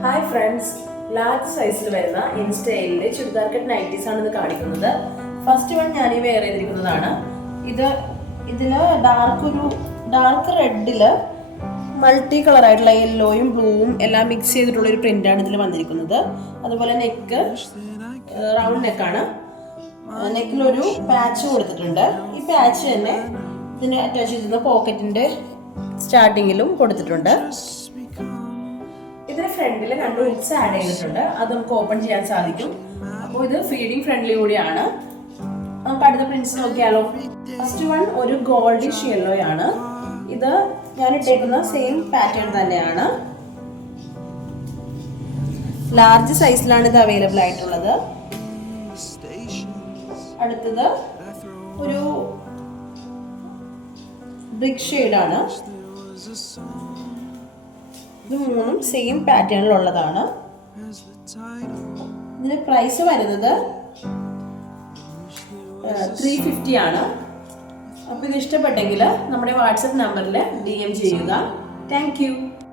Hi friends, large സൈസിൽ വരുന്ന ഇൻസ്റ്റൈലിലെ churidar cut nighties ആണ് ഇത് കാണിക്കുന്നത്. ഫസ്റ്റ് വൺ ഞാൻ ഈ വെയർ ചെയ്തിരിക്കുന്നതാണ്. ഇതിൽ ഡാർക്ക് റെഡിൽ മൾട്ടി കളർ ആയിട്ടുള്ള യെല്ലോയും ബ്ലൂവും എല്ലാം മിക്സ് ചെയ്തിട്ടുള്ള ഒരു പ്രിന്റാണ് ഇതിൽ വന്നിരിക്കുന്നത്. അതുപോലെ നെക്ക് റൗണ്ട് നെക്കാണ്. നെക്കിലൊരു പാച്ച് കൊടുത്തിട്ടുണ്ട്. ഈ പാച്ച് തന്നെ ഇതിന് അറ്റാച്ച് ചെയ്തിരുന്ന പോക്കറ്റിന്റെ സ്റ്റാർട്ടിങ്ങിലും കൊടുത്തിട്ടുണ്ട്. ഇതിന് ഫ്രണ്ടിൽ 2 ഹുക്സ് ആഡ് ചെയ്തിട്ടുണ്ട്. അത് നമുക്ക് ഓപ്പൺ ചെയ്യാൻ സാധിക്കും. അപ്പോൾ ഇത് ഫീഡിങ് ഫ്രണ്ട്ലി കൂടിയാണ്. നമുക്ക് അടുത്ത പ്രിന്റ്സ് നോക്കിയാലോ. ഫസ്റ്റ് വൺ ഒരു ഗോൾഡിഷ് യെല്ലോ ആണ്. ഇത് ഞാൻ ഇട്ടേക്കുന്ന സെയിം പാറ്റേൺ തന്നെയാണ്. ലാർജ് സൈസിലാണ് ഇത് അവൈലബിൾ ആയിട്ടുള്ളത്. അടുത്തത് ഒരു ബ്രിക്ക് ഷെയ്ഡാണ്. ഇത് മൂന്നും സെയിം പാറ്റേണിലുള്ളതാണ്. ഇതിന് പ്രൈസ് വരുന്നത് 350 ആണ്. അപ്പോൾ ഇത് ഇഷ്ടപ്പെട്ടെങ്കിൽ നമ്മുടെ വാട്സപ്പ് നമ്പറിൽ DM ചെയ്യുക. Thank you.